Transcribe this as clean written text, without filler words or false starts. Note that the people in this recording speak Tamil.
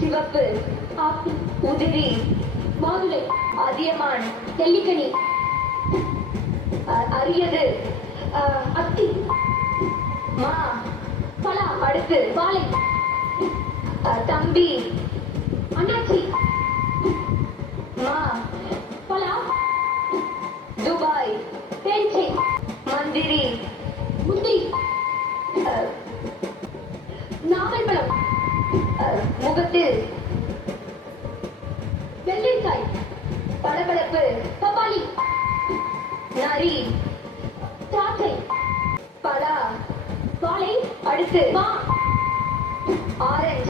சிவப்பு ஆப்பிள் உதிரி மாதுளை அதியமான் நெல்லிக்கனி அரியது அத்தி மா பலா அடுத்து வாழை தம்பி அண்ணாச்சி மா பலா துபாய் பேச்சை மந்திரி முந்திரி நாவல்பழம் முகத்தில் வெள்ளரிக்காய் பளபளப்பு பப்பாளி நரி திராட்சை பலா வாழை அடுத்து மா ஆரஞ்சு